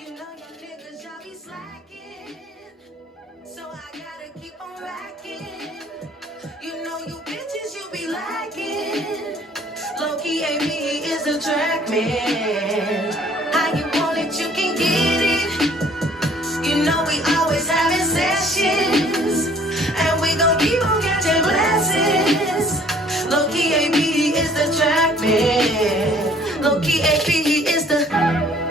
You know your niggas, y'all be slacking. So I gotta keep on racking. You know you bitches, you be lacking. Low-key AB is a track man. How you want it, you can get it. You know we always having sessions. And we gon' keep on catching blessings. Low-key AB is the track man. Low-key AB is the...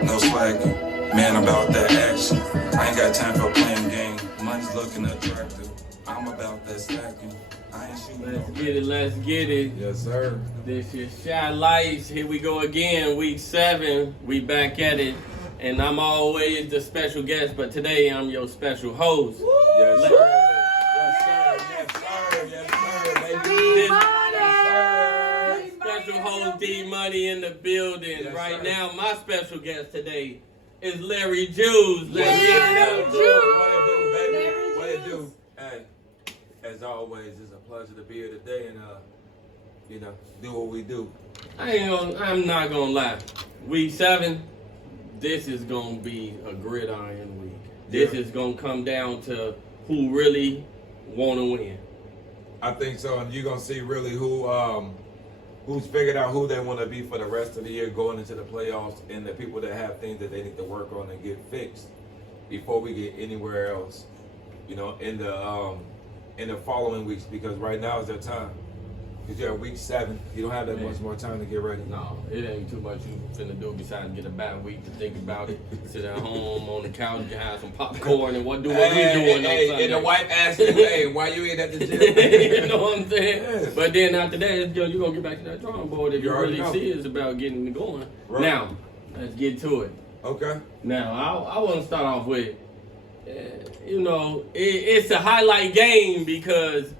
No slacking, man about that action. I ain't got time for playing games. Money's looking attractive. I'm about that stacking. I ain't shooting. Let's get it. Yes, sir. This is Shot Lights. Here we go again, week 7. We back at it. And I'm always the special guest, but today I'm your special host. Yes, sir. Yes, sir. Yes, sir. Yes, sir. Baby. Yes, sir. Special host D-Money in the building. Yes, right sir. now, my special guest today is Larry Juice. Let's get it up. What it do, baby? What it do? Hey, as always, it's a pleasure to be here today and do what we do. I'm not gonna lie. Week 7, this is gonna be a gridiron week. This is gonna come down to who really wanna win. I think so, and you're gonna see really who's figured out who they want to be for the rest of the year going into the playoffs, and the people that have things that they need to work on and get fixed before we get anywhere else. In the following weeks, because right now is their time. Because you're at week 7, you don't have that much more time to get ready. No, it ain't too much you finna do besides get a bad week to think about it. Sit at home on the couch, you have some popcorn, and what we doing on Sunday. And the wife asks you, hey, why you ain't at the gym? You know what I'm saying? Yeah. But then after that, you're going to get back to that drawing board if you already really know. serious about getting it going. Right. Now, let's get to it. Okay. Now, I want to start off with, it's a highlight game because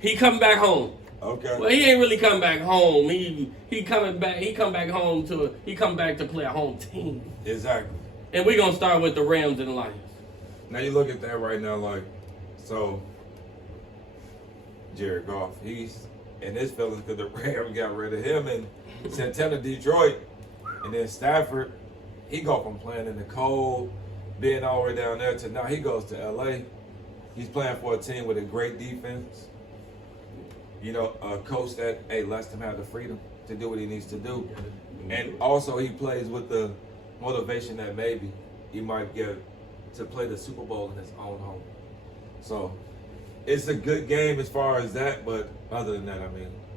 he come back home. Okay. Well, he ain't really come back home. He come back to play a home team. Exactly. And we're gonna start with the Rams and the Lions. Now you look at that right now, so Jared Goff, he's in his feelings because the Rams got rid of him and sent him to Detroit, and then Stafford, he go from playing in the cold, being all the way down there to now he goes to LA. He's playing for a team with a great defense. A coach that, lets him have the freedom to do what he needs to do. And also he plays with the motivation that maybe he might get to play the Super Bowl in his own home. So it's a good game as far as that, but other than that,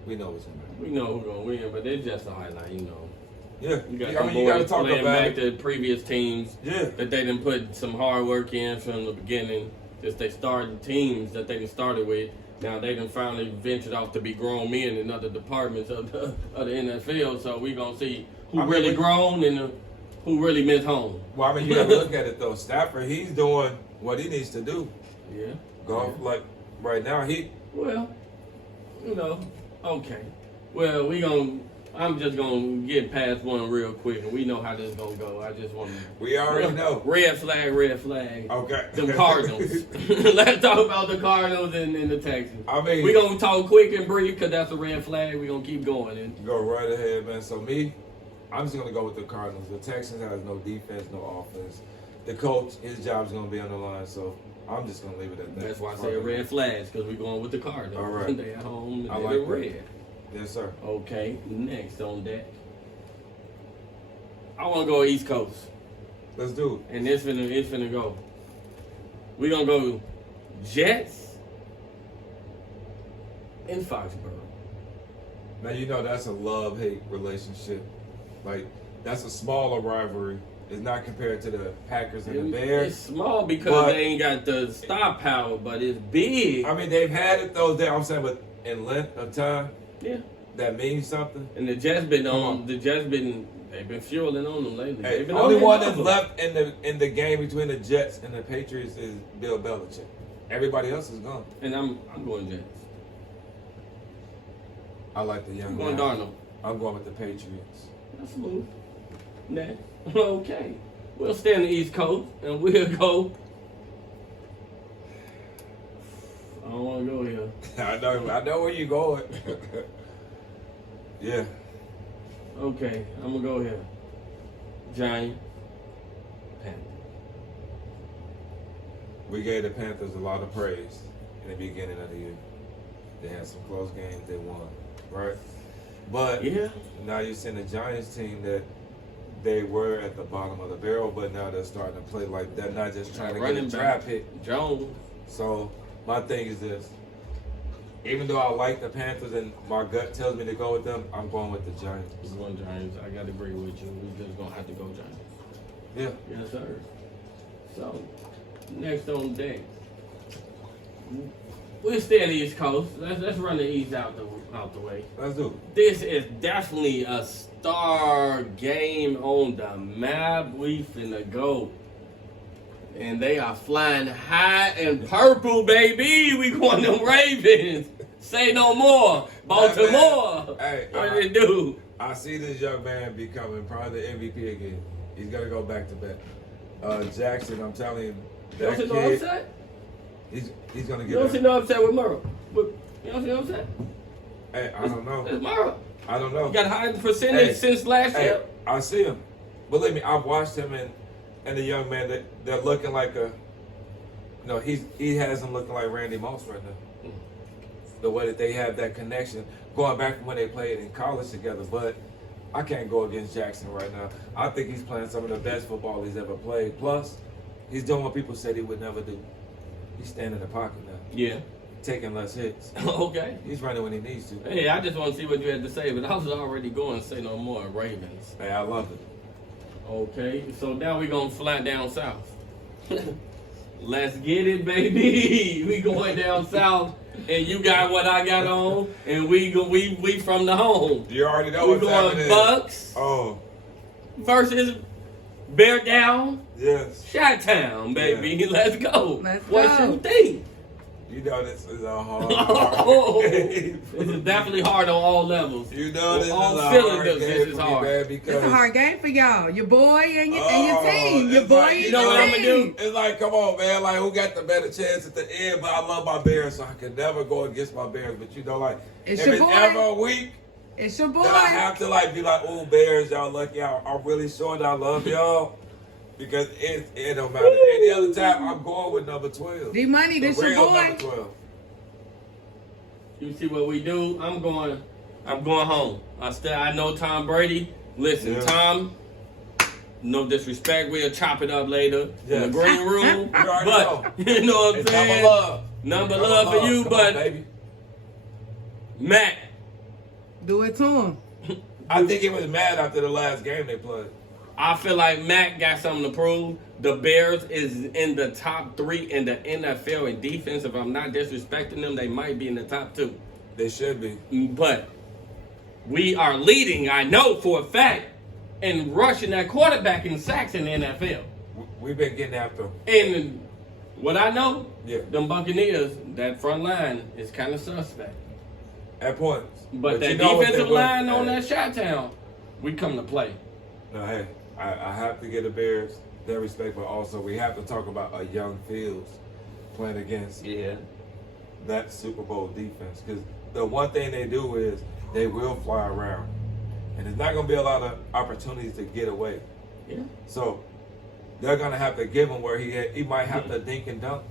we know what's going to happen. We know who's gonna win, but it's just a highlight, Yeah, You got you some got to boys talk playing about back it. to previous teams that they didn't put some hard work in from the beginning. Just they started teams that they done started with. Now they done finally ventured off to be grown men in other departments of the NFL. So we gonna see who really grown and who really missed home. Well, you got to look at it though. Stafford, he's doing what he needs to do. Yeah. Golf, right now, Well, okay. Well, I'm just gonna get past one real quick, and we know how this is gonna go. I just want to. We already know. Red flag, red flag. Okay. Them Cardinals. Let's talk about the Cardinals and the Texans. we gonna talk quick and brief because that's a red flag. We gonna keep going. And go right ahead, man. So I'm just gonna go with the Cardinals. The Texans has no defense, no offense. The coach, his job's gonna be on the line. So I'm just gonna leave it at that. that's why I say red flags, because we're going with the Cardinals. All right. They at home and I they're like that. red. Yes, sir. Okay, next on deck. I want to go East Coast. Let's do it. And it's finna go. We're going to go Jets in Foxborough. Now, that's a love-hate relationship. That's a smaller rivalry. It's not compared to the Packers and the Bears. It's small because they ain't got the star power, but it's big. They've had it those days. I'm saying, but in length of time, yeah, that means something. And the Jets they've been fueling on them lately. Hey, They've been only on one their that's number. left in the game between the Jets and the Patriots is Bill Belichick. Everybody else is gone. And I'm going Jets. I like the young I'm going guy. Darnold. I'm going with the Patriots. That's smooth. Next. Okay. We'll stay on the East Coast and we'll go. I don't want to go here. I know where you're going. Yeah. Okay, I'm gonna go here. Giant Panthers. We gave the Panthers a lot of praise in the beginning of the year. They had some close games they won, right? But Yeah. now you're seeing the Giants team that they were at the bottom of the barrel, but now they're starting to play like they're not just trying to get Running a back. draft pick. Jones. So my thing is this. Even though I like the Panthers and my gut tells me to go with them, I'm going with the Giants. We're going Giants. I got to agree with you. We just going to have to go Giants. Yeah. Yes, sir. So, next on deck. We'll stay on the East Coast. Let's run the East out the way. Let's do it. This is definitely a star game on the map. We finna go. And they are flying high and purple, baby. We going to Ravens. Say no more. Baltimore. Hey, what did they do? I see this young man becoming probably the MVP again. He's gonna go back to back. Jackson, I'm telling you, You don't that see no kid, upset? he's gonna You get don't that. see no upset with Murrow? But you don't see no upset? Hey, I don't know. It's Murrow. I don't know. He got higher percentage Hey, since last Hey, year. I see him. Believe me, I've watched him and the young man that they're looking like he has him looking like Randy Moss right now. The way that they have that connection, going back from when they played in college together. But I can't go against Jackson right now. I think he's playing some of the best football he's ever played. Plus, he's doing what people said he would never do. He's standing in the pocket now, Yeah. taking less hits. Okay. He's running when he needs to. Hey, I just want to see what you had to say, but I was already going say no more. Ravens. Hey, I love it. Okay, so now we gonna fly down south. Let's get it, baby. We going down south, and you got what I got on, and we from the home. You already know We what's happening. going Bucks Oh, versus Bear Down, yes. Chi-Town, baby. Let's go. Let's What go. you think? You know this is a hard Oh, game. this is definitely hard on all levels. You know this is a On hard cylinders, game this is for hard. me, man, because It's a hard game for y'all. Your boy and your Oh, team. Your it's boy like, and you know your what I'ma team. do? it's like, come on, man, like who got the better chance at the end? But I love my Bears, so I can never go against my Bears. But you know, like It's if your it's boy. ever a week, It's your boy. then I have to like be like, oh Bears, y'all lucky. I'm really sure that I love y'all. Because it don't matter. Any other time, I'm going with number 12. DMoney, this The your real boy. number 12. You see what we do? I'm going home. I know Tom Brady. Listen, Yeah. Tom, no disrespect, we'll chop it up later in the Yes. green room. You already But know. you know what I'm It's saying? number love. Number Number love for you, Come but on, baby. Matt, Do it to him. I think he was mad after the last game they played. I feel like Matt got something to prove. The Bears is in the top 3 in the NFL in defense. If I'm not disrespecting them, they might be in the top 2. They should be. But we are leading, I know for a fact, in rushing that quarterback in sacks in the NFL. We've been getting after him. And what I know, Yeah. them Buccaneers, that front line is kind of suspect. At points. But that you know what defensive they will. line on Hey, that Chi-Town, we come to play. No, hey, I have to give the Bears their respect, but also we have to talk about a young Fields playing against Yeah. that Super Bowl defense. Because the one thing they do is they will fly around. And there's not going to be a lot of opportunities to get away. Yeah. So they're going to have to give him where he might have to dink and dunk.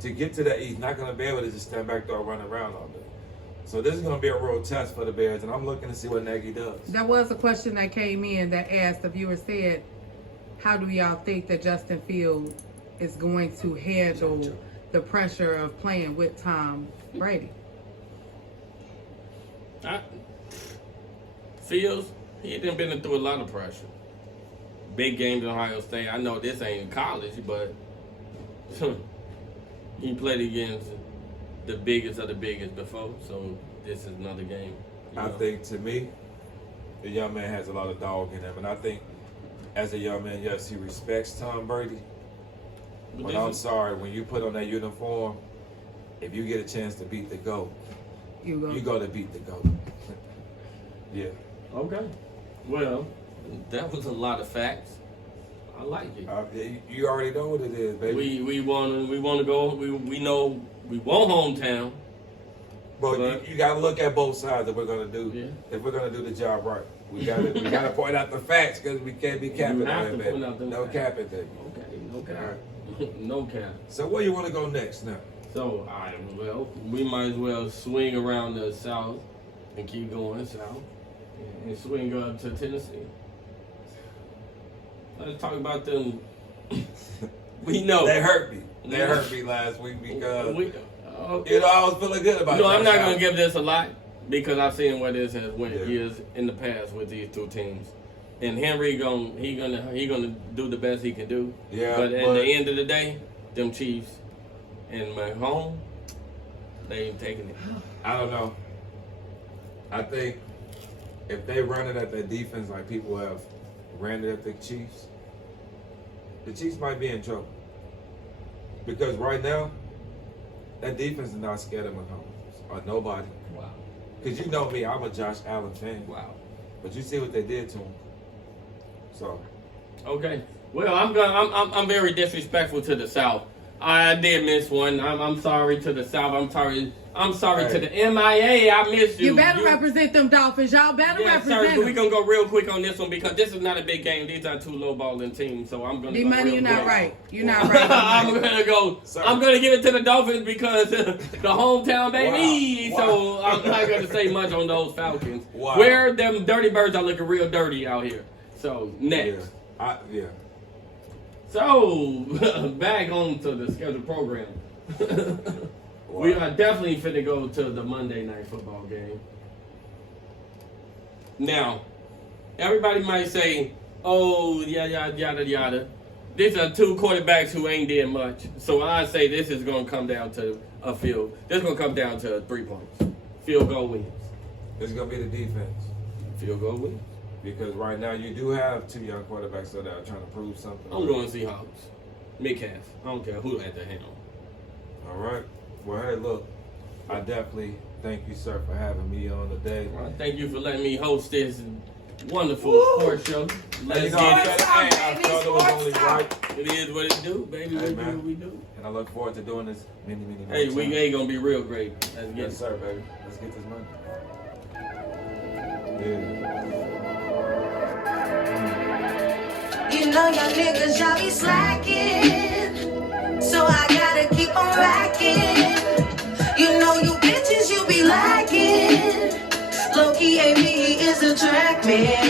To get to that, he's not going to be able to just stand back there and run around all day. So this is going to be a real test for the Bears, and I'm looking to see what Nagy does. There was a question that came in that asked, the viewer said, how do y'all think that Justin Fields is going to handle the pressure of playing with Tom Brady? Fields, he done been through a lot of pressure. Big games in Ohio State. I know this ain't college, but he played against the biggest of the biggest before, so this is another game. you I know. think, to me, the young man has a lot of dog in him. And I think, as a young man, yes, he respects Tom Brady. But I'm sorry, when you put on that uniform, if you get a chance to beat the GOAT, You go. you go to beat the GOAT. Yeah. Okay. Well, that was a lot of facts. I like it. You already know what it is, baby. We want to go. We know we want hometown. But you got to look at both sides if we're gonna do Yeah. if we're gonna do the job right. We got to point out the facts because we can't be capping You have on it, to baby. point out them No facts. capping, baby. Okay. All right. No cap. So where you want to go next now? So, well, we might as well swing around the south and keep going south and swing up to Tennessee. Let's talk about them. We know. They hurt me. They hurt me last week because I was feeling good about it. No, I'm not going to give this a lot because I've seen where this has went Yeah. years in the past with these two teams. And Henry he gonna do the best he can do. Yeah, But at the end of the day, them Chiefs and Mahomes, they ain't taking it. I don't know. I think if they run it at their defense like people have ran it at the Chiefs might be in trouble. Because right now, that defense is not scared of Mahomes or nobody. Wow. Because you know me, I'm a Josh Allen fan. Wow. But you see what they did to him. So Okay. Well, I'm very disrespectful to the South. I did miss one. I'm sorry to the South. I'm sorry to the MIA. I missed you. You better represent them Dolphins. Y'all better Yeah, represent sir, them. but we're going to go real quick on this one because this is not a big game. These are two low-balling teams, so I'm going to go D-Money, real you're not quick. right. You're not right. I'm going to go. Sir. I'm going to give it to the Dolphins because the hometown baby. Wow. So I'm not going to say much on those Falcons. Wow. Where them dirty birds are looking real dirty out here. So, next. yeah. So, back on to the scheduled program. We are definitely finna go to the Monday night football game. Now, everybody might say, oh, yada. These are two quarterbacks who ain't did much. So I say this is going to come down to a field. This is going to come down to 3 points. Field goal wins. It's going to be the defense. Field goal wins. Because right now you do have 2 young quarterbacks that are trying to prove something. I'm going Seahawks. Mid-cast. I don't care who at the helm. All right. Well, hey, look, I definitely thank you, sir, for having me on today. Well, thank you for letting me host this wonderful sports show. Let's You know, get it. I felt it was only right. It is what it do, baby. Hey, We do man. what we do. And I look forward to doing this many more Hey, times. we ain't gonna be real great. Let's get Yes, it. sir, baby. Let's get this money. Yeah. You know y'all niggas, y'all be slacking. So I gotta keep on racking. You know you bitches, you be lacking. Low-key, AB is attractive.